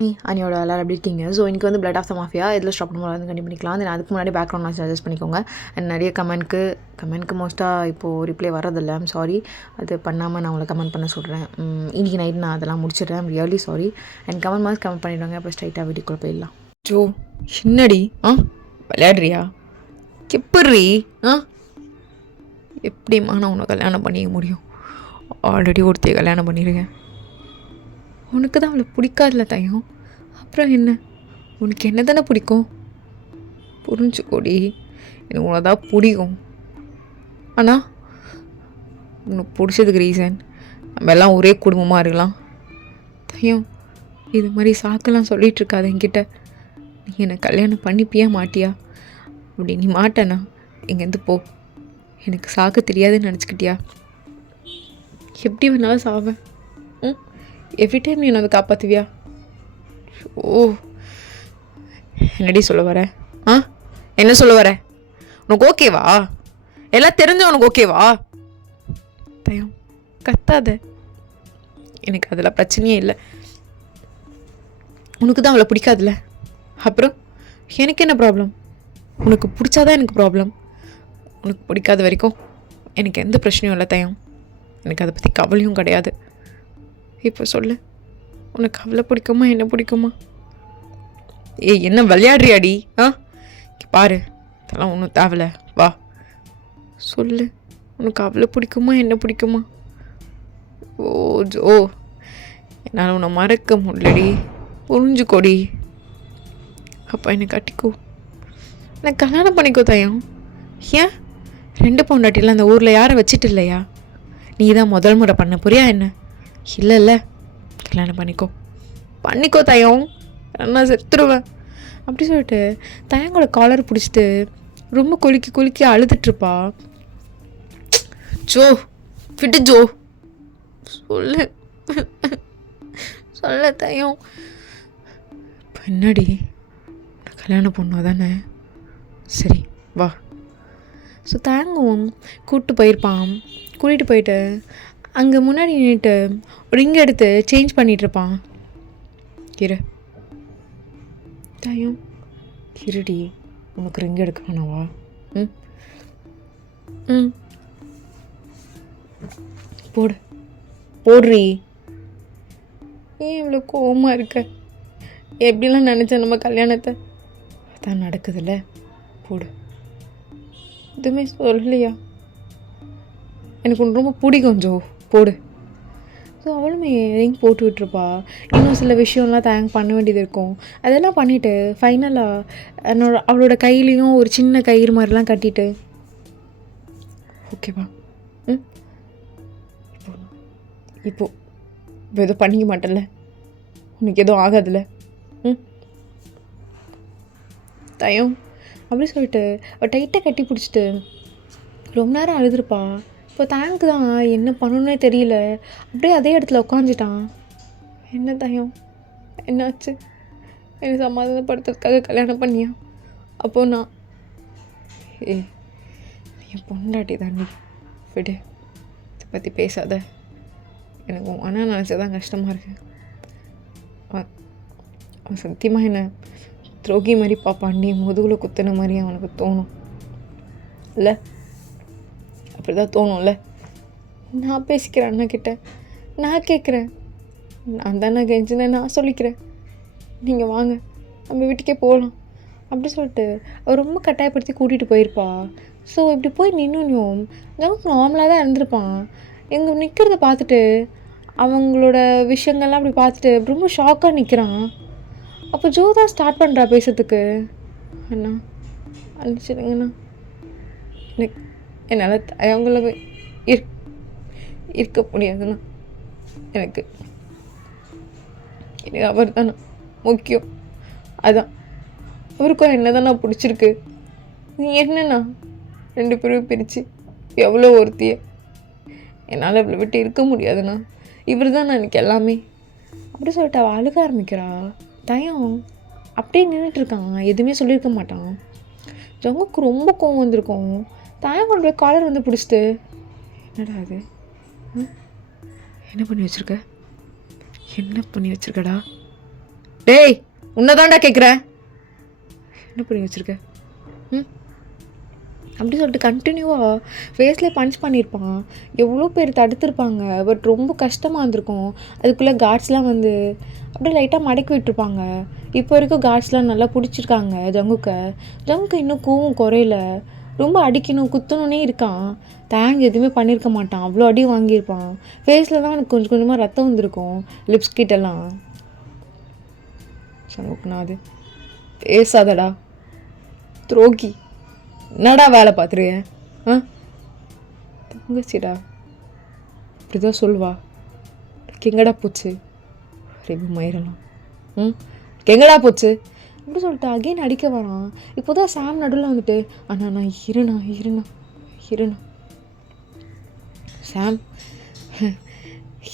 அனியோட எல்லாரும் எப்படி இருக்கீங்க? ஸோ இன்றைக்கி வந்து பிளட் ஆஃப் த மாஃபியா இதில் ஸ்டாப் பண்ணும்போது வந்து கண்டிப்பாக பண்ணிக்கலாம். தென் அதுக்கு முன்னாடி பேக்ரவுண்ட் நான் சஜஸ்ட் பண்ணிக்கோங்க. அண்ட் நிறைய கமெண்ட்க்கு மோஸ்ட்டாக இப்போது ரிப்ளை வரதில்லை. I'm sorry. அது பண்ணாமல் நான் உங்களை கமெண்ட் பண்ண சொல்கிறேன். இன்றைக்கி நைட் நான் அதெல்லாம் முடிச்சிடுறேன். I'm really sorry. And comment பண்ணிவிடுவாங்க. அப்புறம் ஸ்ட்ரைட்டாக வீட்டுக்குள்ளே போயிடலாம். ஜோ என்னடி விளையாடுறியா? எப்பட்றி எப்படிம்மா நான் உன்னை கல்யாணம் பண்ணிக்க முடியும்? ஆல்ரெடி ஒருத்தையை கல்யாணம் பண்ணியிருக்கேன். உனக்கு தான் அவளை பிடிக்காதுல தயம். அப்புறம் என்ன? உனக்கு என்ன தானே பிடிக்கும்? புரிஞ்சுக்கோடி, எனக்கு உன்னை தான் பிடிக்கும். ஆனால் உனக்கு பிடிச்சதுக்கு ரீசன் நம்ம எல்லாம் ஒரே குடும்பமாக இருக்கலாம். தயம், இது மாதிரி சாக்கெல்லாம் சொல்லிகிட்டு இருக்காது என்கிட்ட. நீ என்னை கல்யாணம் பண்ணிப்பியா மாட்டியா? அப்படி நீ மாட்டேனா இங்கேருந்து போ. எனக்கு சாக்க தெரியாதுன்னு நினச்சிக்கிட்டியா? எப்படி வேணாலும் சாவேன். எவ்ரி டைம் நீ என்னை வந்து காப்பாற்றுவியா? ஓ, என்னடி சொல்ல வர? என்ன சொல்ல வர? உனக்கு ஓகேவா? எல்லாம் தெரிஞ்ச உனக்கு ஓகேவா? தயம், கத்தாத. எனக்கு அதில் பிரச்சனையே இல்லை. உனக்கு தான் அவளை பிடிக்காதுல்ல. அப்புறம் எனக்கு என்ன ப்ராப்ளம்? உனக்கு பிடிச்சாதான் எனக்கு ப்ராப்ளம். உனக்கு பிடிக்காத வரைக்கும் எனக்கு எந்த பிரச்சனையும் இல்லை தயம். எனக்கு அதை பற்றி கவலையும் கிடையாது. இப்போ சொல்லு, உனக்கு அவளை பிடிக்குமா என்ன பிடிக்குமா? என்ன விளையாடுறியாடி? பாரு, இதெல்லாம் ஒன்றும் தேவலை. வா சொல்லு, உனக்கு அவளை பிடிக்குமா என்ன பிடிக்குமா? ஓ ஜோ, என்னால் உன்னை மறக்க முடியலடி. புரிஞ்சுக்கோடி. அப்போ என்னை கட்டிக்கோ, நான் கல்யாணம் பண்ணிக்கோ தயம். ஏன் 2 பொண்டாட்டிலாம் அந்த ஊரில் யாரை வச்சுட்டு இல்லையா? நீ தான் முதல் முறை பண்ண போறியா என்ன? இல்லை, கல்யாணம் பண்ணிக்கோ தயம். நான் செத்துருவேன். அப்படி சொல்லிட்டு தயங்கோட காலர் பிடிச்சிட்டு ரொம்ப குலுக்கி அழுதுட்ருப்பா. ஜோ விட்டு ஜோ, சொல்ல தயம். பின்னாடி கல்யாணம் பொண்ணா தானே? சரி வா. ஸோ தயங்கவும் கூட்டிகிட்டு போயிட்டு அங்கே முன்னாடி நின்றுட்டு ரிங் எடுத்து சேஞ்ச் பண்ணிகிட்ருப்பான். இரு தயம், இருடி, உனக்கு ரிங் எடுக்க வேணாவா? போடுறி. ஏன் இவ்வளோ கோவமாக இருக்க? எப்படிலாம் நினச்சேன் நம்ம கல்யாணத்தை? அதான் நடக்குதுல்ல, போடு. எதுவுமே சொல்லலையா? எனக்கு ஒன்று ரொம்ப பிடிக்கும் ஜோ, போடு. ஸோ அவளுமே ரிங் போட்டு விட்டுருப்பா. இன்னும் சில விஷயம்லாம் தேங்க் பண்ண வேண்டியது இருக்கும். அதெல்லாம் பண்ணிவிட்டு ஃபைனலாக அவளோட கையிலையும் ஒரு சின்ன கயிறு மாதிரிலாம் கட்டிட்டு, ஓகேவா? இப்போ எதுவும் பண்ணிக்க மாட்டேன்ல, உனக்கு எதுவும் ஆகாதுல்ல? தயம் அப்படி சொல்லிட்டு டைட்டாக கட்டி பிடிச்சிட்டு ரொம்ப நேரம் அழுதுருப்பா. இப்போ தேங்க் தான், என்ன பண்ணணுன்னே தெரியல. அப்படியே அதே இடத்துல உட்காந்துட்டான். என்ன தயம், என்னாச்சு? என்னை சமாதானப்படுத்துறதுக்காக கல்யாணம் பண்ணியா? அப்போ நான் என் பொண்டாட்டி தாண்டி, விடு, இதை பற்றி பேசாத. எனக்கு ஆனால் நினச்சதான் கஷ்டமாக இருக்கு. அவன் சத்தியமாக என்ன துரோகி மாதிரி பார்ப்பாண்டி, முதுகில் குத்துன மாதிரி அவனுக்கு தோணும் இல்லை? அப்படி தான் தோணும்ல. நான் பேசிக்கிறேன் அண்ணாக்கிட்ட, நான் கேட்குறேன். நான் தானே கெஞ்சினேன், நான் சொல்லிக்கிறேன். நீங்கள் வாங்க, நம்ம வீட்டுக்கே போகலாம் அப்படி சொல்லிட்டு அவர் ரொம்ப கட்டாயப்படுத்தி கூட்டிகிட்டு போயிருப்பா. ஸோ இப்படி போய் நின்னும் நமக்கு நார்மலாக தான் இருந்திருப்பான். எங்கே நிற்கிறத பார்த்துட்டு அவங்களோட விஷயங்கள்லாம் அப்படி பார்த்துட்டு ரொம்ப ஷாக்காக நிற்கிறான். அப்போ ஜோ தான் ஸ்டார்ட் பண்ணுறா பேசுறதுக்கு. அண்ணா அனுப்பிச்சிடுங்கண்ணா, எனக்கு என்னால் அவங்கள இருக்க முடியாதுண்ணா. எனக்கு அவர் தானே முக்கியம். அதான் அவருக்கும் என்ன தானே பிடிச்சிருக்கு. நீ என்னண்ணா 2 பேரும் பிரித்து எவ்வளோ ஒருத்திய, என்னால் இவ்வளோ விட்டு இருக்க முடியாதுண்ணா. இவர் தான் எனக்கு எல்லாமே அப்படி சொல்லிட்டு அவள் அழுக ஆரம்பிக்கிறா. தயம் அப்படியே நின்றுட்டுருக்கான், எதுவுமே சொல்லியிருக்க மாட்டான். ஜங்குக்கு ரொம்ப கோவம் வந்திருக்கும். தயம் கொண்டு போய் காலர் வந்து பிடிச்சிட்டு, என்னடா அது, என்ன பண்ணி வச்சுருக்கடா? டேய் உன்னதான்டா கேட்குறேன். என்ன பண்ணி வச்சுருக்க? ம் அப்படி சொல்லிட்டு கண்டினியூவாக ஃபேஸில் பஞ்ச் பண்ணியிருப்பான். எவ்வளோ பேர் தடுத்துருப்பாங்க. பட் ரொம்ப கஷ்டமாக இருந்திருக்கும். அதுக்குள்ளே கார்ட்ஸ்லாம் வந்து அப்படியே லைட்டாக மடக்கி விட்டுருப்பாங்க. இப்போ வரைக்கும் கார்ட்ஸ்லாம் நல்லா பிடிச்சிருக்காங்க ஜங்குக்கு இன்னும் கோவம் குறையில. ரொம்ப அடிக்கணும் குத்தணுன்னே இருக்கான். தேங்க் எதுவுமே பண்ணியிருக்க மாட்டான். அவ்வளோ அடி வாங்கியிருப்பான். ஃபேஸில் தான் எனக்கு கொஞ்சம் கொஞ்சமாக ரத்தம் வந்திருக்கும், லிப்ஸ் கிட்டலாம். ஜங்குக்கு நான் அது பேசாதடா துரோகி. என்னடா வேலை பார்த்துருக்க? ஆ தங்கச்சிடா இப்படிதான் சொல்லுவா. எங்கடா போச்சு ரெபு மயிரலாம்? எங்கடா போச்சு அப்படி சொல்லிட்டு அகைன் அடிக்க வரான். இப்போ தான் சாம் நடுவில் வந்துட்டு அண்ணா நான் இருண்ணா சாம்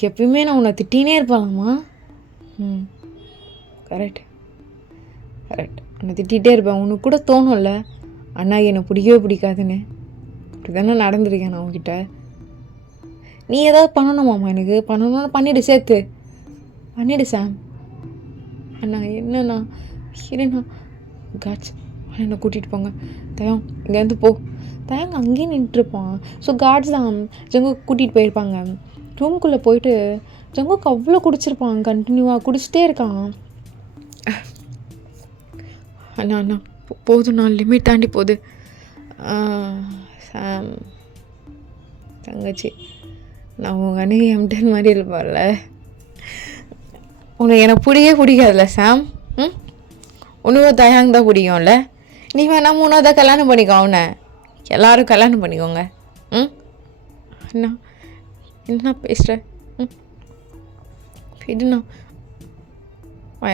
எப்பயுமே நான் உன்னை திட்டினே இருப்பாங்கம்மா. கரெக்ட் உன்னை திட்டிகிட்டே இருப்பேன். உனக்கு கூட தோணும்ல அண்ணா என்னை பிடிக்கவே பிடிக்காதுன்னு. அப்படி தானே நடந்திருக்கேன் நான் உங்ககிட்ட. நீ ஏதாவது பண்ணணுமாம்மா? எனக்கு பண்ணணும்னு பண்ணிவிடு, சேர்த்து பண்ணிவிடு சாம். அண்ணா என்னண்ணா இருண்ணா காட்ச் என்னை கூட்டிகிட்டு போங்க தயம், இங்கேருந்து போ. தயங்க அங்கேயே நின்றுருப்பான். ஸோ காட்ஸ் தான் ஜங்குக்கு கூட்டிகிட்டு போயிருப்பாங்க. ரூம்குள்ளே போயிட்டு ஜங்குக்கு அவ்வளோ குடிச்சிருப்பான். கண்டினியூவாக குடிச்சிட்டே இருக்கான். அண்ணா போதும், நான் லிமிட் தாண்டி போகுது. சாம் தங்கச்சி நான் உங்கள் அன்னைக்கு எம்டன் மாதிரி இருப்பார்ல, உனக்கு எனக்கு பிடிக்காதுல்ல சாம். உனக்கு தயாங்க தான் பிடிக்கும்ல. நீ வேணா 3ஆவதா கல்யாணம் பண்ணிக்கோ அவனை. எல்லோரும் கல்யாணம் பண்ணிக்கோங்க. அண்ணா என்ன பேசுகிற? விடுண்ணா.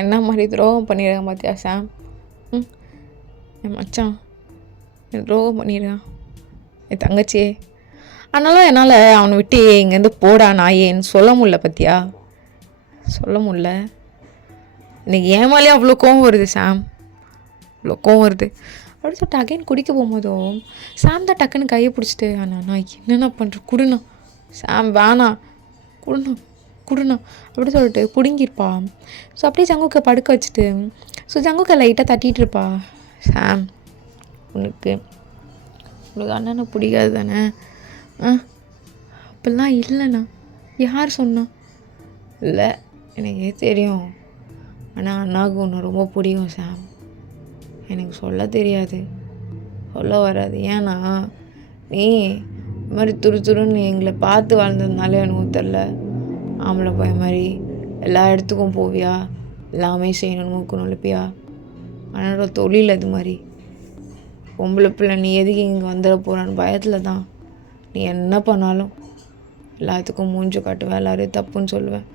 என்ன மாதிரி துரோகம் பண்ணிடுறேன் பார்த்தியா சாம்? என் மச்சான் என் துரோகம் பண்ணிடுறான், என் தங்கச்சியே. ஆனாலும் என்னால் அவனை விட்டு இங்கேருந்து போடா நாயேன்னு சொல்ல முடில பார்த்தியா, சொல்ல முடில. எனக்கு ஏமாலே அவ்வளோ கோவம் வருது சாம், அவ்வளோ கோவம் வருது. அப்படி சொல்லிட்டு அகைன் குடிக்க போகும்போதும் சாம் தான் டக்குன்னு கையை பிடிச்சிட்டு அண்ணா நான் என்னென்ன பண்ணுறேன் குடுண்ணா சாம், வேணாம் குடுண்ணா அப்படி சொல்லிட்டு பிடுங்கிருப்பா. ஸோ அப்படியே ஜங்குக்கை படுக்க வச்சுட்டு ஸோ ஜங்குக்கை லைட்டாக தட்டிகிட்டு இருப்பா. சாம் உனக்கு அண்ணனை பிடிக்காது தானே? அப்படிலாம் இல்லைண்ணா. யார் சொன்னா? இல்லை எனக்கே தெரியும். ஆனால் அண்ணாவுக்கு ஒன்று ரொம்ப பிடிக்கும் சாம். எனக்கு சொல்ல தெரியாது, சொல்ல வராது. ஏன்னா நீ இது மாதிரி துருன்னு எங்களை பார்த்து வாழ்ந்ததுனாலே எனக்கு தெரில. ஆம்பளை போய் மாதிரி எல்லா இடத்துக்கும் போவியா, எல்லாமே செய்யணும்னு மூக்கணும் இல்லைப்பியா. ஆனால் தொழில் அது மாதிரி பொம்பளை பிள்ளை நீ எதுக்கு இங்கே வந்துட போகிறான்னு பயத்தில் தான் நீ என்ன பண்ணாலும் எல்லாத்துக்கும் மூஞ்சு காட்டுவேன், எல்லோரையும் தப்புன்னு சொல்லுவேன்.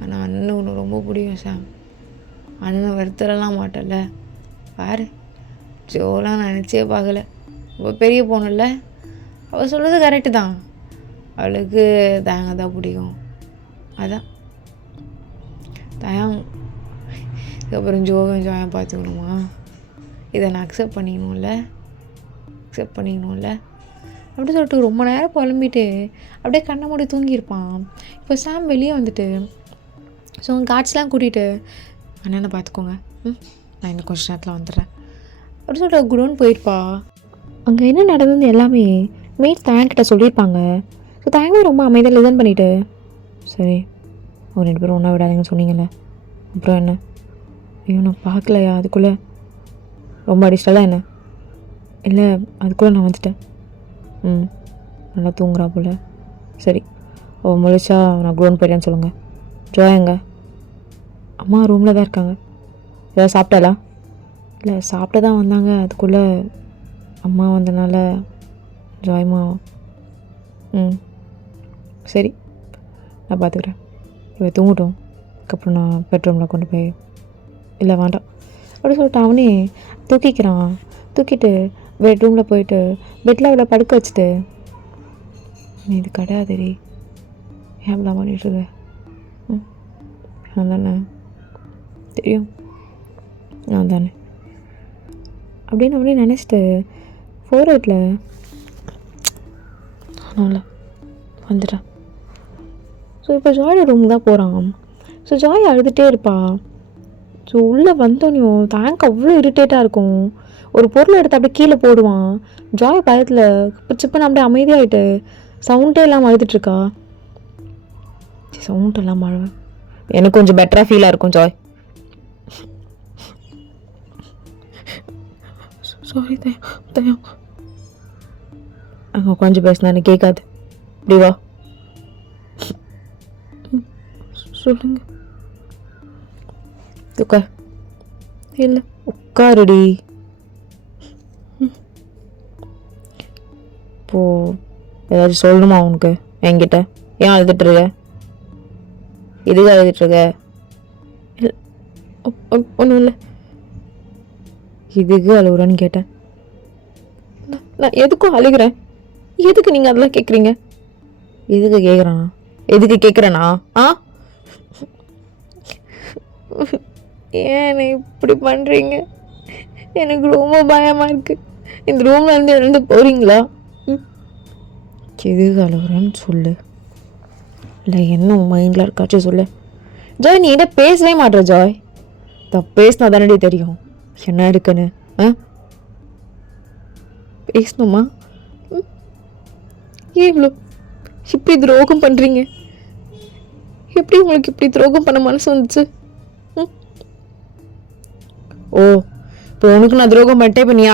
ஆனால் அண்ணன் உனக்கு ரொம்ப பிடிக்கும் சாம். அண்ணனை வருத்தரலாம் மாட்டேன்ல. பாரு ஜோலாம் நினச்சே பார்க்கல. ரொம்ப பெரிய பொண்ணுல்ல, அவள் சொல்கிறது கரெக்டு தான். அவளுக்கு தாங்க தான் பிடிக்கும். அதான் தயம். இதுக்கப்புறம் ஜோயம் பார்த்துக்கணுமா? இதை நான் அக்செப்ட் பண்ணிக்கணும்ல அப்படி சொல்லிட்டு ரொம்ப நேரம் புலம்பிட்டு அப்படியே கண்ணை மூடி தூங்கியிருப்பான். இப்போ சாம் வெளியே வந்துட்டு ஸோ காட்ஸ்லாம் கூட்டிகிட்டு அண்ணனை பார்த்துக்கோங்க, நான் இன்னும் கொஞ்சம் நேரத்தில் வந்துடுறேன் அப்படி சொல்லிட்டு குடோன்னு போயிருப்பா. அங்கே என்ன நடந்தது எல்லாமே மேட் தயங்கிட்ட சொல்லியிருப்பாங்க. ஸோ தயங்க ரொம்ப அமைதியாக லிசன் பண்ணிவிட்டு சரி அவங்க 2 பேரும் ஒன்றா விடாதீங்கன்னு சொன்னீங்கல்ல, அப்புறம் என்ன? ஐயோ நான் பார்க்கலையா, அதுக்குள்ளே ரொம்ப அடிச்சிட்டலாம் என்ன? இல்லை அதுக்குள்ளே நான் வந்துட்டேன். நல்லா தூங்குறா போல். சரி அவள் முழிச்சா நான் குடோன் போயிட்டேன்னு சொல்லுங்கள். ஜோயங்க அம்மா ரூமில் தான் இருக்காங்க. ஏதாவது சாப்பிட்டாலா? இல்லை சாப்பிட்டு தான் வந்தாங்க, அதுக்குள்ளே அம்மா வந்தனால ஜாயமா. சரி நான் பார்த்துக்குறேன், இவ தூங்கட்டும், அதுக்கப்புறம் நான் பெட்ரூமில் கொண்டு போய். இல்லை வேண்டாம் அப்படி சொல்லிட்டு அவனே தூக்கிட்டு பெட்ரூமில் போயிட்டு பெட்டில் அவளை படுக்க வச்சுட்டு நீ இது கிடையாதுரி, ஏன் அப்படிலாம் பண்ணிட்டுருக்க? நான் தானே தெரியும், நான் தானே அப்படின்னு அப்படியே நினச்சிட்டு 4-8 அதனால் வந்துட்டேன். ஸோ இப்போ ஜாயோட ரூம் தான் போகிறான். ஸோ ஸோ ஜாய் அழுதுகிட்டே இருப்பா. ஸோ உள்ளே வந்தோனையும் தேங்க் அவ்வளோ இரிட்டேட்டாக இருக்கும். ஒரு பொருளை எடுத்து அப்படியே கீழே போடுவான். ஜாய் பயத்தில் சிப்பன் அப்படியே அமைதியாகிட்டு சவுண்டே இல்லாமல் அழுதுட்ருக்கா. சவுண்ட் இல்லாமல் அழுவ எனக்கு கொஞ்சம் பெட்டராக ஃபீலாக இருக்கும் ஜாய். சாரி தயம் அங்கே கொஞ்சம் பேசினா எனக்கு கேட்காது. இப்படி வா சொல்லுங்க. உட்கார். இல்லை உட்காருடி. இப்போ ஏதாச்சும் சொல்லணுமா உனக்கு என்கிட்ட? ஏன் அழுதுட்டுருக்க? எதுக்கு அழுதுட்டுருக்க? ஒன்றும் இல்லை. எதுக்கு அழுகுறேன்னு கேட்டேன். நான் எதுக்கும் அழுகிறேன். எதுக்கு நீங்கள் அதெல்லாம் கேட்குறீங்க? எதுக்கு கேட்குறேனா? எதுக்கு கேட்குறேனா? ஆ ஏன் இப்படி பண்ணுறீங்க? எனக்கு ரொம்ப பயமாக இருக்குது. இந்த ரூமில் இருந்து போகிறீங்களா? எதுக்கு அழுகுறேன்னு சொல்லு. இல்லை என்ன மைண்டில் இருக்காச்சும் சொல்லு. ஜாய் நீ என்ன பேசவே மாட்டேற ஜாய். பேசினா தானே தெரியும் என்ன இருக்குன்னு. பேசணுமா? ஏன் இவ்வளோ இப்படி துரோகம் பண்ணுறீங்க? எப்படி உங்களுக்கு இப்படி துரோகம் பண்ண மனசு வந்துச்சு? ஓ இப்போ உனக்கு நான் துரோகம் பண்ணிட்டேன், இப்போ நீ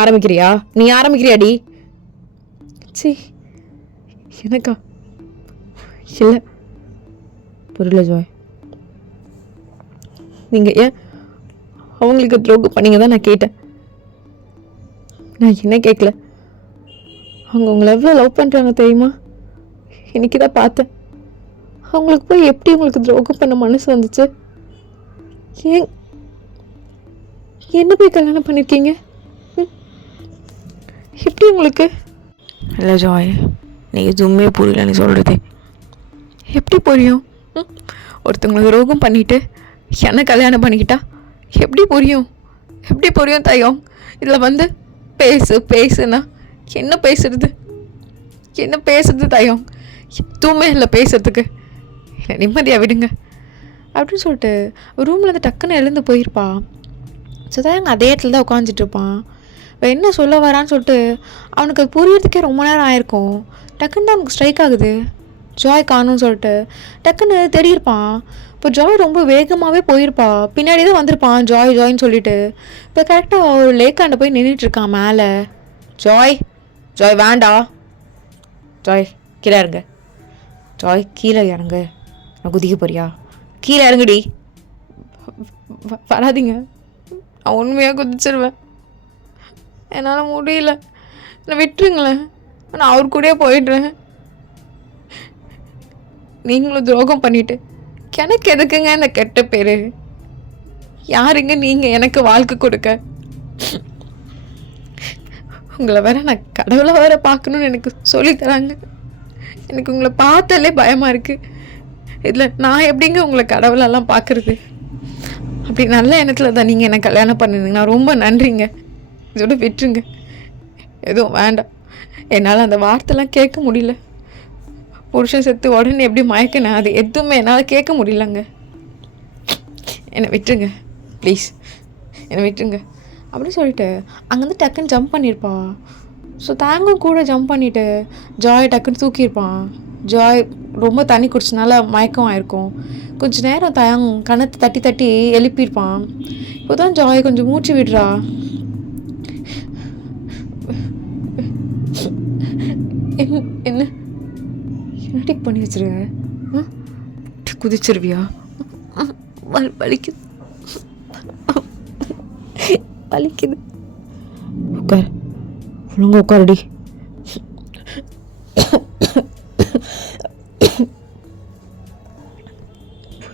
ஆரம்பிக்கிறியாடி? சி எனக்கா? இல்லை புரியல ஜாய். நீங்கள் ஏன் அவங்களுக்கு துரோகம் பண்ணீங்க தான் நான் கேட்டேன். நான் என்ன கேட்கல. அவங்க உங்களை எவ்வளோ லவ் பண்ணுறாங்க தெரியுமா? இன்னைக்கு தான் பார்த்தேன். அவங்களுக்கு போய் எப்படி உங்களுக்கு துரோகம் பண்ண மனசு வந்துச்சு? ஏன் என்ன போய் கல்யாணம் பண்ணியிருக்கீங்க? எப்படி உங்களுக்கு? இல்லை ஜாய் நீ எதுவுமே புரியல நீ சொல்கிறது. எப்படி புரியும்? ஒருத்தவங்களை துரோகம் பண்ணிவிட்டு என்ன கல்யாணம் பண்ணிக்கிட்டா எப்படி புரியும்? எப்படி புரியும் தயம்? இதில் பேசுனா என்ன பேசுறது தயம்? எதுவுமே இல்லை பேசுறதுக்கு. நிம்மதியாக விடுங்க அப்படின்னு சொல்லிட்டு ரூமில் இருந்து டக்குன்னு எழுந்து போயிருப்பா. ஸோ தான் அதே இடத்துல தான் உட்காந்துட்டு இருப்பான். என்ன சொல்ல வரான்னு சொல்லிட்டு அவனுக்கு அது புரியறதுக்கே ரொம்ப நேரம் ஆயிருக்கும். டக்குன்னு தான் அவனுக்கு ஸ்ட்ரைக் ஆகுது ஜாய் காணும்னு சொல்லிட்டு. டக்குன்னு தெரியிருப்பான். இப்போ ஜாய் ரொம்ப வேகமாகவே போயிருப்பா. பின்னாடி தான் வந்திருப்பான் ஜாயின்னு சொல்லிட்டு. இப்போ கரெக்டாக ஒரு லேக்காண்ட போய் நின்றுட்டுருக்கான் மேலே. ஜாய் வேண்டா. ஜாய் கீழே இறங்க. ஜாய் கீழே இறங்க. நான் குதிக்க போறியா? கீழே இறங்குடி. வராதிங்க, நான் உண்மையாக குதிச்சிருவேன். என்னால் முடியல, நான் விட்டுருங்களேன். நான் அவர் கூடயே போயிடுறேன். நீங்களும் துரோகம் பண்ணிட்டு எனக்கு எதுக்குங்க இந்த கெட்ட பேர்? யாருங்க நீங்கள் எனக்கு வாழ்க்கை கொடுக்க? உங்களை வேற நான் கடவுளை வேற பார்க்கணுன்னு எனக்கு சொல்லித்தராங்க. எனக்கு உங்களை பார்த்தாலே பயமாக இருக்குது. இதில் நான் எப்படிங்க உங்களை கடவுளெல்லாம் பார்க்குறது? அப்படி நல்ல எண்ணத்தில் தான் நீங்கள் என்னை கல்யாணம் பண்ணிருந்தீங்கன்னா ரொம்ப நன்றிங்க. இதோட விட்டுருங்க, எதுவும் வேண்டாம். என்னால் அந்த வார்த்தைலாம் கேட்க முடியல. புருஷன் செத்து உடனே எப்படி மயக்கினேன், அது எதுவுமே என்னால் கேட்க முடியலங்க. என்னை விட்டுருங்க ப்ளீஸ், என்னை விட்டுருங்க அப்படின்னு சொல்லிட்டு அங்கேருந்து டக்குன்னு ஜம்ப் பண்ணியிருப்பா. ஸோ தேங்கும் கூட ஜம்ப் பண்ணிவிட்டு ஜாய் டக்குன்னு தூக்கியிருப்பான். ஜாய் ரொம்ப தண்ணி குடிச்சனால மயக்கம் ஆயிருக்கும். கொஞ்சம் நேரம் கணத்தை தட்டி தட்டி எழுப்பியிருப்பான். இப்போ தான் ஜாய் கொஞ்சம் மூச்சு விடுறா. என்ன என்னடி பண்ணி வச்சிருக்க? குதிச்சிருவியா? வலிக்குது வலிக்குது. உட்கார், ஒழுங்கா உட்காருடி.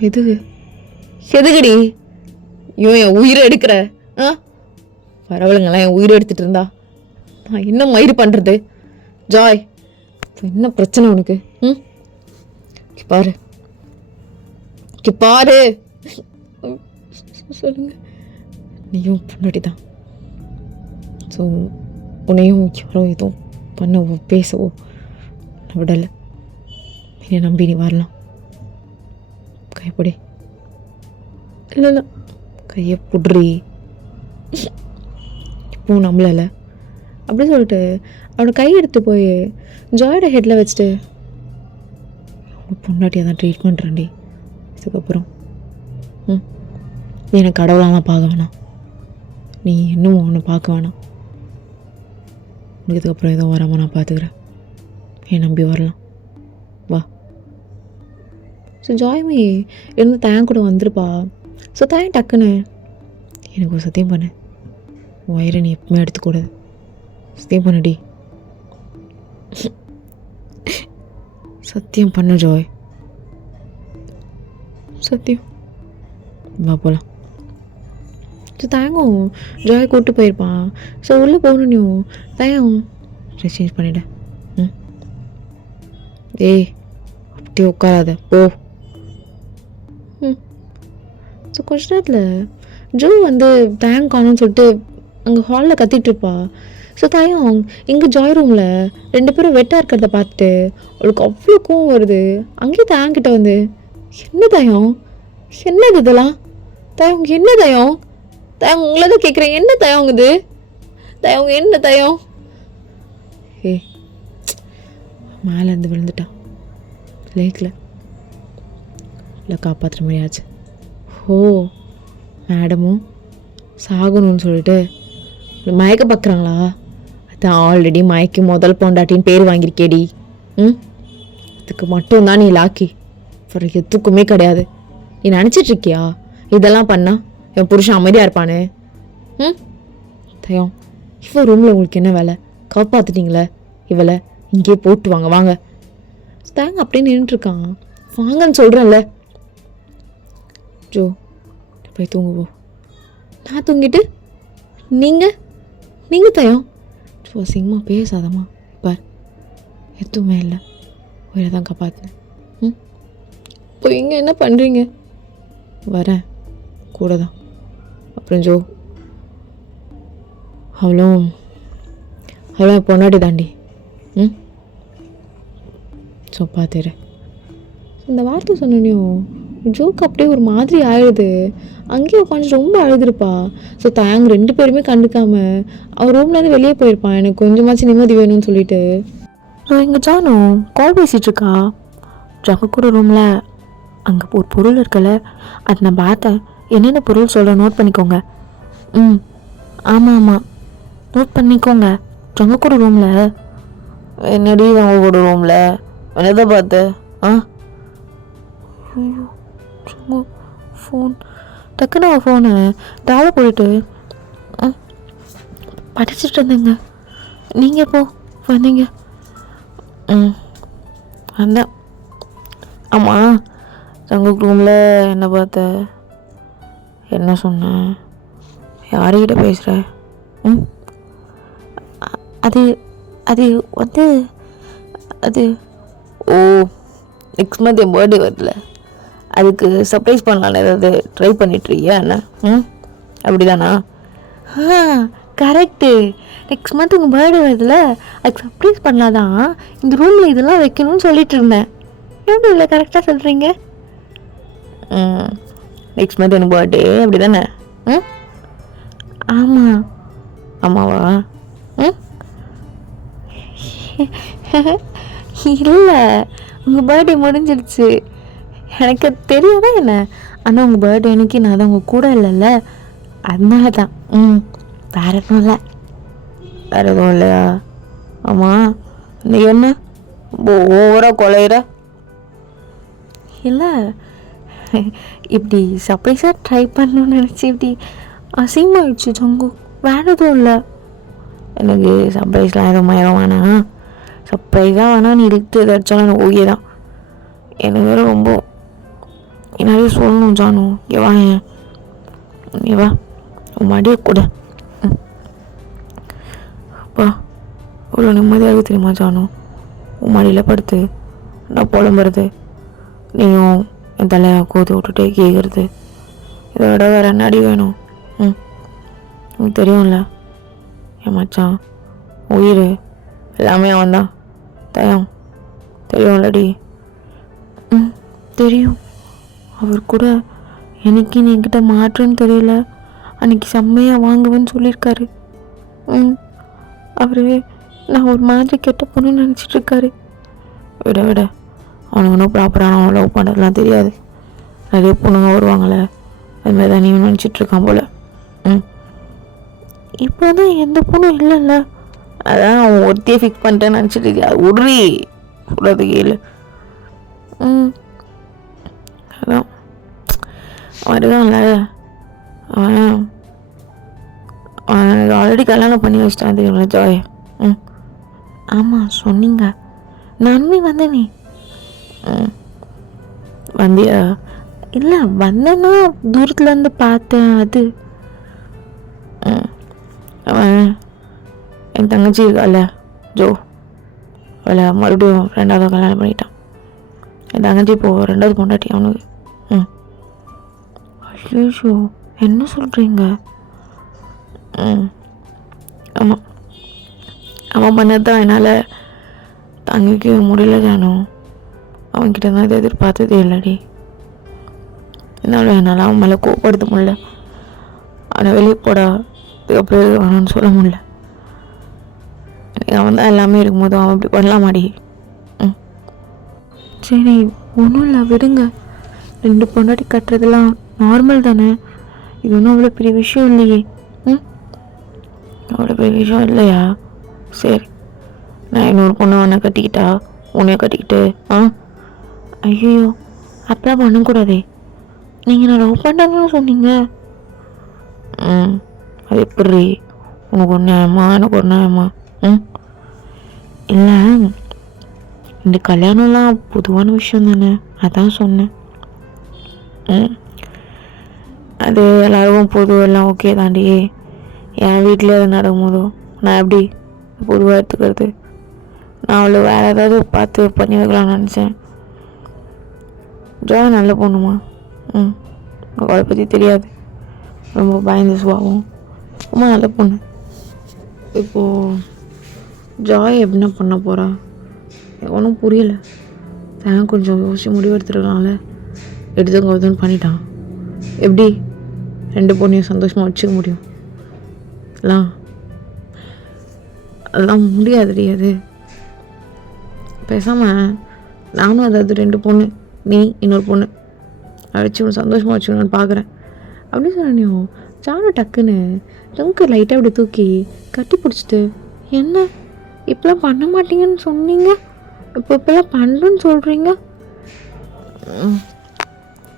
எதுக்குடி என் உயிரை எடுக்கிற? பரவாயில்லைங்களா, என் உயிரை எடுத்துட்டு இருந்தா நான் என்ன மயிறு பண்ணுறது? ஜாய் என்ன பிரச்சனை உனக்கு? பாரு பாரு, சொல்லுங்க. நீயும் பொண்ணாடி தான். ஸோ உன்னையும் யாரோ எதுவும் பண்ணவோ பேசவோ நான் விடலை. என்னை நம்பி நீ வரலாம். கைப்படி. இல்லை இல்லை, கையை புட்றி. இப்போ நம்மள அப்படி சொல்லிட்டு அவனை கை எடுத்து போய் ஜாயோட ஹெட்டில் வச்சுட்டு, அவனை பொண்டாட்டியாக தான் ட்ரீட் பண்ணுறேன்டி இதுக்கப்புறம். நீ எனக்கு கடவுளாலாம் பார்க்க வேணாம், நீ இன்னும் அவனை பார்க்க வேணாம். உனக்கு இதுக்கப்புறம் எதுவும் வராமல் நான் பார்த்துக்கிறேன், என் நம்பி வரலாம், வா. ஸோ ஜாய்மி இருந்து தயன் கூட வந்துருப்பா. ஸோ தயன் டக்குன்னு எனக்கு ஒரு சத்தியம் பண்ணு, உன் வயிறை நீ எப்பவுமே எடுத்துக்கூடாது, சத்தியம் பண்ணுடி, சத்தியம் பண்ணு ஜாய், சத்தியம், வா போகலாம். ஸோ தயங்கும் ஜாய் கூப்பிட்டு போயிருப்பான். ஸோ உள்ளே போகணும் தயம் ட்ரெஸ் சேஞ்ச் பண்ணிவிட. ஏய் அப்படியே உட்காராத போ. ஸோ கொஞ்ச நேரத்தில் ஜோ வந்து தயம் காணும்னு சொல்லிட்டு அங்கே ஹாலில் கத்திகிட்ருப்பா. ஸோ தயம் இங்கே ஜாய் ரூமில் 2 பேரும் வெட்டாக இருக்கிறத பார்த்துட்டு அவளுக்கு அவ்வளோ கோவம் வருது. அங்கேயே தயங்கிட்ட வந்து, என்ன தயம், என்னது இதெல்லாம் தயம், என்ன தயம், தயம் உங்களை தான் கேட்குறேன், என்ன தயங்குது தயம், என்ன தயம். ஏ மேலேருந்து விழுந்துட்டான் லேக்கில், இல்லை காப்பாற்றுற மாதிரியாச்சு. ஓ மேடமும் சாகணும்னு சொல்லிட்டு மயக்க பார்க்குறாங்களா? அதான் ஆல்ரெடி மயக்கி முதல் பொண்டாட்டின்னு பேர் வாங்கியிருக்கேடி. இதுக்கு மட்டும்தான் நீ லாக்கி, வேறு எதுக்குமே கிடையாது. நீ நினச்சிட்ருக்கியா இதெல்லாம் பண்ணா என் புருஷன் அமைதியாக இருப்பானு? தயம் இவ்வளோ ரூமில் உங்களுக்கு என்ன வேலை? காப்பாற்றிட்டீங்களே இவளை, இங்கேயே போட்டு வாங்க வாங்க. தேங்க அப்படியே நின்றுட்டுருக்கான். வாங்கன்னு சொல்கிறேன்ல. ஜோ போய் தூங்குவோம். நான் தூங்கிட்டு நீங்கள் தயம் ஜோ அசிங்கமாக பேசாதம்மா. இப்போ எதுவுமே இல்லை, உயிரை தான் காப்பாற்றினேன். இப்போ இங்கே என்ன பண்ணுறீங்க? வரேன் கூட தான். அப்புறம் ஜோ அவளும் பொண்டாட்டி தாண்டி. ஸோ பார்த்துரு. இந்த வார்த்தை சொன்னோன்னையும் ஜோக்கு அப்படியே ஒரு மாதிரி ஆயிடுது. அங்கேயே உட்காந்து ரொம்ப அழுதுருப்பா. ஸோ தயாங்க 2 பேருமே கண்டுக்காம அவன் ரூம்லேருந்து வெளியே போயிருப்பான், எனக்கு கொஞ்சமாச்சும் நிம்மதி வேணும்னு சொல்லிட்டு. ஸோ இங்கே ஜானு கால் பேசிகிட்ருக்கா. ஜாக்கு கூட ரூமில் அங்கே ஒரு பொருள் இருக்கல, அது நான் பார்த்தேன். என்னென்ன பொருள் சொல்கிறேன் நோட் பண்ணிக்கோங்க. ஆமாம் நோட் பண்ணிக்கோங்க. ஜங்க கூட ரூமில் என்னடி அவங்க கூட ரூமில் என்னதான் பார்த்து? ஐயோ ஜங்க ஃபோன், டக்குன்னு அவன் ஃபோனை டால போயிட்டு படிச்சுட்டு இருந்தேங்க. நீங்கள் எப்போ வந்தீங்க? வந்தேன். ஆமாம் ஜங்க ரூமில் என்ன பார்த்த, என்ன சொன்னேன், யார்கிட்ட பேசுகிற? அது அது வந்து அது ஓ நெக்ஸ்ட் மந்த் என் பர்த்டே வருதுல, அதுக்கு சர்ப்ரைஸ் பண்ணலான்னு ஏதாவது ட்ரை பண்ணிட்டுருக்கியா என்ன? அப்படிதானா? கரெக்டு. நெக்ஸ்ட் மந்த் உங்கள் பர்த்டே வருதுல, அதுக்கு சர்ப்ரைஸ் பண்ணலாதான் இந்த ரூமில் இதெல்லாம் வைக்கணும்னு சொல்லிட்டு இருந்தேன். எப்படி இல்லை கரெக்டாக சொல்கிறீங்க? நெக்ஸ்ட் மந்த் எனக்கு பர்த்டே அப்படி தானே? ஆமாம். ஆமாவா? இல்லை உங்கள் பர்த்டே முடிஞ்சிடுச்சு. எனக்கு தெரியாதா என்ன? ஆனால் உங்கள் பர்த்டே அன்னைக்கு நான் தான் உங்கள் கூட இல்லைல்ல, அதனால தான். வேறு எதுவும் இல்லை. வேறு எதுவும் இல்லையா? ஆமாம் நீ என்ன ஓவராக கொலையிற? இல்லை இப்படி சர்ப்ரைஸாக ட்ரை பண்ணணும்னு நினச்சி இப்படி அசிங்கமாகிடுச்சு ஜங்கு. வேறு எதுவும் இல்லை. எனக்கு சர்ப்ரைஸ்லாம் எதுவும் வேணாம். சர்ப்ரைஸாக வேணாம், நீ இழுத்து எதாச்சாலும் எனக்கு ஓகே தான். எனக்கு வேறு ரொம்ப நிறைய சொல்லணும் ஜானு. இங்கே வா, நீ வா, உன் மடியை கூட. அப்பா அவ்வளோ நிம்மதியாக தெரியுமா ஜானு? உன் மடியில் படுத்து நான் புலம்புறது, நீயும் என் தலையை கோத்து விட்டுட்டே கேட்குறது, இதை விட வேறு என்ன அடி வேணும்? உனக்கு தெரியும்ல என் மச்சான் உயிர் எல்லாமே அவன் தான். தயம் தெரியும்லடி? தெரியும். அவர் கூட எனக்கு நீ என்கிட்ட மாற்றன்னு தெரியல. அன்றைக்கி செம்மையாக வாங்குவேன்னு சொல்லியிருக்காரு. அவர் நான் ஒரு மாதிரி கெட்ட பொண்ணுன்னு நினச்சிட்ருக்காரு. விட விட அவனுக்கு ஒன்றும் ப்ராப்பரான அவன் லவ் பண்ணுறதுலாம் தெரியாது. நிறைய பொண்ணுங்க வருவாங்களே, அதுமாதிரி தான் நீ நினச்சிட்ருக்கான் போல். இப்போ தான் எந்த பொண்ணும் இல்லைல்ல, அதான் அவன் ஒருத்தையே ஃபிக்ஸ் பண்ணிட்டேன்னு நினச்சிட்டு இருக்கியா? உட்ரி சொல்கிறது கேளு. அதான் வருவான்ல, அவன் எனக்கு ஆல்ரெடி கல்யாணம் பண்ணி வச்சிட்டான் தெரியுங்களா ஜாய். ஆமாம் சொன்னீங்க, நானுமே வந்தேனே. வந்தியா? இல்லை வந்தேன்னா தூரத்துலேருந்து பார்த்தேன். அது அவன் என் தங்கச்சி இருக்கால ஜோ, அவளை மறுபடியும் 2வது கல்யாணம் பண்ணிட்டான். என் தங்கச்சி இப்போது 2வது பொண்டாட்டி அவனுக்கு. ஐயோ என்ன சொல்கிறீங்க? ஆமாம், அவன் பண்ணது தான் என்னால் தங்கிக்க முடியல தானும். அவன்கிட்ட தான் இதை எதிர்பார்த்ததே இல்லடி. என்னால் அவன் மேலே கோப்படுத்த முடியல. ஆனால் வெளியே போடா இதுக்கப்புறம் வேணும்னு சொல்ல முடியல. அவன் தான் எல்லாமே இருக்கும்போது அவன் இப்படி பண்ணலாமாடி? சரி ஒன்றும் இல்லை விடுங்க. 2 பொண்டாட்டி கட்டுறதுலாம் நார்மல் தானே. இது ஒன்றும் அவ்வளோ பெரிய விஷயம் இல்லையே. அவ்வளோ பெரிய விஷயம் இல்லையா? சரி, நான் இன்னொரு பொண்ணு உன்னை கட்டிக்கிட்டா உன்னைய கட்டிக்கிட்டு ஐயோ அப்படிலாம் பண்ணக்கூடாதே. நீங்கள் நான் லவ் பண்ணுறேன்னு சொன்னீங்க. அது எப்படி? உனக்கு ஒரு நியாயமா எனக்கு ஒரு நியாயமா? இல்லை, இந்த கல்யாணம்லாம் பொதுவான விஷயம் தானே, அதான் சொன்னேன். அது எல்லாருக்கும் பொது எல்லாம் ஓகே தாண்டி. என் வீட்டில் அது நடக்கும்போதோ நான் எப்படி பொதுவாக எடுத்துக்கிறது? நான் அவளை வேறு ஏதாவது பார்த்து பண்ணி வைக்கலாம்னு நினச்சேன். ஜாய் நல்ல பொண்ணுமா. அவளை பற்றி தெரியாது, ரொம்ப பயந்து சுவாவும், ரொம்ப நல்ல பொண்ணு. இப்போது ஜாய் என்ன பண்ண போகிறா ஒன்றும் புரியலை. தான் கொஞ்சம் யோசிச்சு முடிவு எடுத்துருக்கனால எடுத்துன்னு பண்ணிட்டான். எப்படி 2 பொண்ணையும் சந்தோஷமாக வச்சுக்க முடியும்? அதெல்லாம் முடியாதுடி. அது பேசாமல் நானும் அதாவது 2 பொண்ணு, நீ இன்னொரு பொண்ணு அழைச்சி சந்தோஷமாக வச்சுக்கணும்னு பார்க்குறேன் அப்படின்னு சொன்னியோ. ஜானும் டக்குன்னு ஜங்கு லைட்டாக அப்படி தூக்கி கட்டி பிடிச்சிட்டு, என்ன இப்பெல்லாம் பண்ண மாட்டீங்கன்னு சொன்னீங்க, இப்பெல்லாம் பண்ணுறேன்னு சொல்கிறீங்க.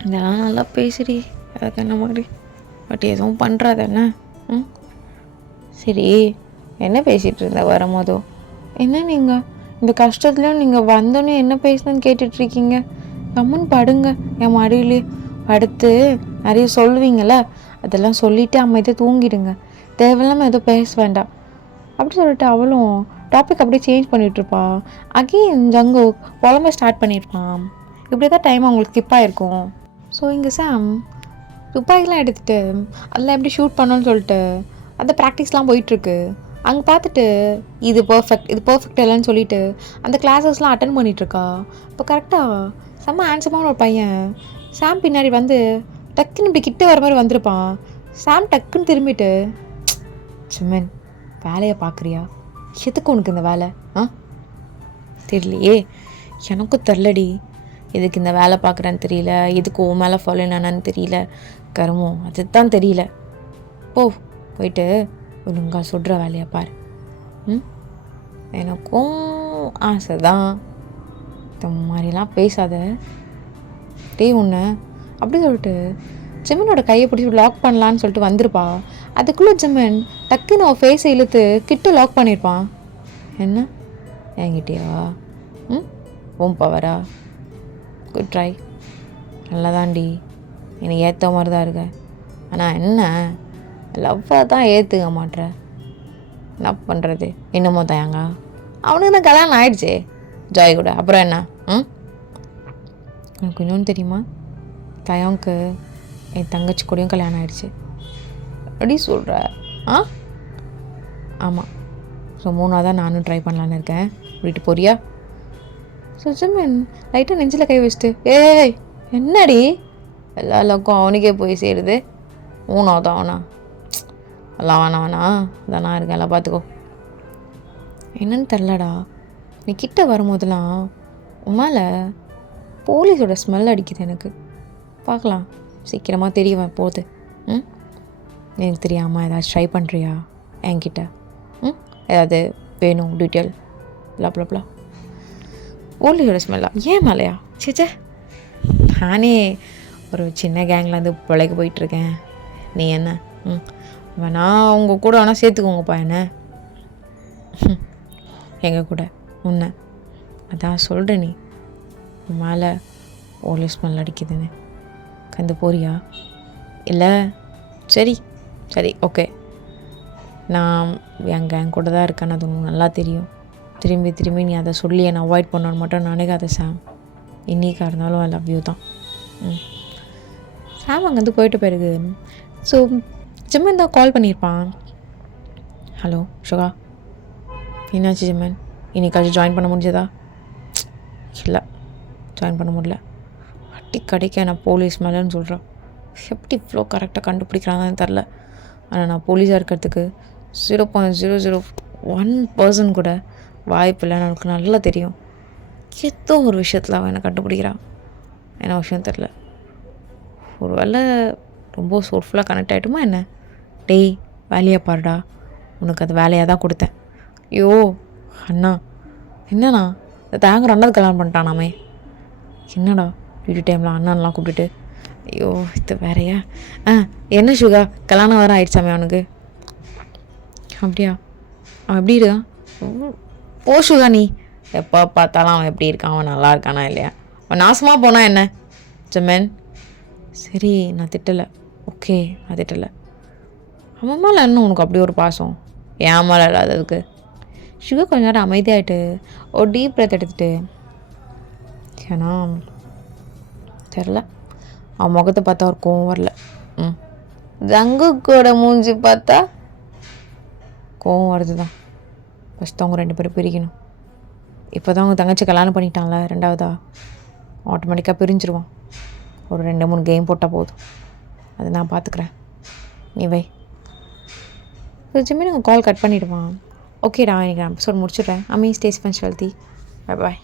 இதெல்லாம் நல்லா பேசுடி, அதுக்கு என்ன மாதிரி. பட் எதுவும் பண்ணுறாது என்ன? சரி என்ன பேசிகிட்டு இருந்த வரும்போதோ? என்ன நீங்கள் இந்த கஷ்டத்துலையும் நீங்கள் வந்தோன்னே என்ன பேசணுன்னு கேட்டுட்ருக்கீங்க? கம்முன்னு படுங்க என் மடியிலே படுத்து நிறைய சொல்லுவீங்கள, அதெல்லாம் சொல்லிவிட்டு அமைதியாக தூங்கிடுங்க. தேவையில்லாமல் எதுவும் பேச வேண்டாம் அப்படி சொல்லிட்டு அவளும் டாபிக் அப்படியே சேஞ்ச் பண்ணிகிட்ருப்பா. அகெயின் ஜங்கு புலம்ப ஸ்டார்ட் பண்ணியிருப்பான். இப்படி தான் டைம் அவங்களுக்கு ஸ்கிப் ஆகிருக்கும். ஸோ இங்கே சாம் துப்பாக்கிலாம் எடுத்துகிட்டு அதில் எப்படி ஷூட் பண்ணோன்னு சொல்லிட்டு அந்த ப்ராக்டிஸ்லாம் போயிட்டுருக்கு. அங்கே பார்த்துட்டு இது பர்ஃபெக்ட் இல்லைன்னு சொல்லிட்டு அந்த கிளாஸஸ்லாம் அட்டன் பண்ணிகிட்ருக்கா. இப்போ கரெக்டாக செம்ம ஹேண்ட்ஸமான ஒரு பையன் சாம் பின்னாடி வந்து டக்குன்னு இப்படி கிட்ட வர மாதிரி வந்திருப்பான். சாம் டக்குன்னு திரும்பிட்டு, சிம்மன் வேலையை பார்க்குறியா? எதுக்கு உனக்கு இந்த வேலை? தெரியலையே, எனக்கும் தெரிலடி எதுக்கு இந்த வேலை பார்க்குறேன்னு தெரியல, எதுக்கு உன் மேலே ஃபாலோ என்னான்னு தெரியல, கருமோ அதுதான் தெரியல. போயிட்டு ஒழுங்கா சொல்கிற வேலையை பாரு. எனக்கும் ஆசை தான், இந்த மாதிரிலாம் பேசாத டே ஒன்று அப்படி சொல்லிட்டு ஜிம்மனோட கையை பிடிச்சி லாக் பண்ணலான்னு சொல்லிட்டு வந்திருப்பா. அதுக்குள்ளே ஜிம்மன் டக்குன்னு அவன் ஃபேஸை இழுத்து கிட்ட லாக் பண்ணியிருப்பான். என்ன என்கிட்டயா? ஓம் பவரா? குட் ட்ரை, நல்லதாண்டி, எனக்கு ஏற்ற மாதிரி தான் இருக்க. ஆனால் என்ன லவ்வாக தான் ஏற்றுக்க மாட்ற, என்ன பண்ணுறது? என்னமோ தயாங்க, அவனுக்கு தான் கல்யாணம் ஆயிடுச்சே ஜாய் கூட, அப்புறம் என்ன? எனக்கு இன்னொன்று தெரியுமா, தயாவுக்கு என் தங்கச்சி கூடயும் கல்யாணம் ஆயிடுச்சு. அப்படி சொல்கிற? ஆமாம். ஸோ 3ஆவதாக நானும் ட்ரை பண்ணலான்னு இருக்கேன், வீட்டு போறியா? ஸோ ஜிம்மன் லைட்டாக நெஞ்சில் கை வச்சுட்டு, ஏய் என்னடி எல்லா லக்கும் அவனுக்கே போய் சேருது. ஊனாவது அவனா? எல்லாம் வேணா அதான் நான் இருக்கேன், எல்லாம் பார்த்துக்கோ. என்னன்னு தெரிலடா, நீ கிட்ட வரும்போதெல்லாம் உன் மேலே போலீஸோட ஸ்மெல் அடிக்குது எனக்கு. பார்க்கலாம், சீக்கிரமாக தெரியவேன் போகுது. எனக்கு தெரியாமல் ஏதாச்சும் ட்ரை பண்ணுறியா என்கிட்ட? ஏதாவது வேணும் டீட்டெயில்? ப்ளா போலீஸோட ஸ்மெல்லா ஏன் மேலையா? சேச்சே, நானே ஒரு சின்ன கேங்லேருந்து பிழைக்க போயிட்டுருக்கேன். நீ என்ன வேணா அவங்க கூட வேணால் சேர்த்துக்கோங்கப்பா என்ன எங்கள் கூட உன்னை. அதான் சொல்கிறேன், நீ உன் மேலே போலீஸ் ஸ்மெல் அடிக்குதுன்னு கந்து போறியா? இல்லை, சரி சரி ஓகே, நான் என் கேங் கூட தான் இருக்கேன்னு அது உனக்கு நல்லா தெரியும். திரும்பி நீ அதை சொல்லி என்னை அவாய்ட் பண்ணணுன்னு மட்டும் நினைக்காத சாம். இன்னைக்காக இருந்தாலும் ஐ லவ் யூ தான். சாம் அங்கேருந்து போயிட்டு போயிருக்கு. ஸோ ஜிம்மன் தான் கால் பண்ணியிருப்பான். ஹலோ சுகா, என்னாச்சு ஜிம்மன், இன்னைக்காச்சும் ஜாயின் பண்ண முடிஞ்சதா? இல்லை, ஜாயின் பண்ண முடியல. கடைக்க நான் போலீஸ் மேலேன்னு சொல்கிறேன். எப்படி இவ்வளோ கரெக்டாக கண்டுபிடிக்கிறாங்கன்னு தெரில. ஆனால் நான் போலீஸாக இருக்கிறதுக்கு 0.001% கூட வாய்ப்பு இல்லைன்னு எனக்கு நல்லா தெரியும். ஏதோ ஒரு விஷயத்தில் அவன் என்னை கண்டுபிடிக்கிறான். என்ன விஷயம் தெரில. ஒரு வேளை ரொம்ப சோர்ஃபுல்லாக கனெக்ட் ஆகிட்டுமா என்ன? டேய் வேலையாக பாருடா, உனக்கு அது வேலையாக தான் கொடுத்தேன். ஐயோ அண்ணா, என்னண்ணா இந்த தேங்க ரெண்டாவது கல்யாணம் பண்ணிட்டானாமே? என்னடா டியூட்டி டைமில் அண்ணன்லாம் கூப்பிட்டுட்டு? ஐயோ இது வேறையா? என்ன சுகா, கல்யாணம் வேறு ஆயிடுச்சாமே அவனுக்கு? அப்படியா? அவன் எப்படி இருக்கான்? ஓ சுகா, நீ எப்போ பார்த்தாலும் அவன் எப்படி இருக்கான், அவன் நல்லா இருக்கானா இல்லையா? அவன் நாசமாக போனால் என்ன ஜமேன்? சரி நான் திட்டலை, ஓகே நான் திட்டலை. அவன் மேலே என்ன உனக்கு அப்படி ஒரு பாசம்? என் மேலே இல்லாததுக்கு. சுகா கொஞ்ச நேரம் அமைதியாகிட்டு ஒரு டீப் பிரெத் எடுத்துகிட்டு, ஏன்னா தெரில, அவன் முகத்தை பார்த்தா ஒரு கோவம் வரல. ஜங்குக்கோட மூஞ்சி பார்த்தா கோவம் வருது தான். ஃபஸ்ட்டு அவங்க 2 பேரும் பிரிக்கணும். இப்போ தான் அவங்க தங்கச்சி கல்யாணம் பண்ணிட்டான்ல, ரெண்டாவதா ஆட்டோமேட்டிக்காக பிரிஞ்சிருவான். ஒரு 2-3 கேம் போட்டால் போதும், அதை நான் பார்த்துக்குறேன், நீ வை. ஜிம்மி நாங்கள் கால் கட் பண்ணிவிடுவான். ஓகேடா, இன்றைக்கி நான் எபிசோட் முடிச்சிடுறேன். Stay safe and healthy. Bye bye.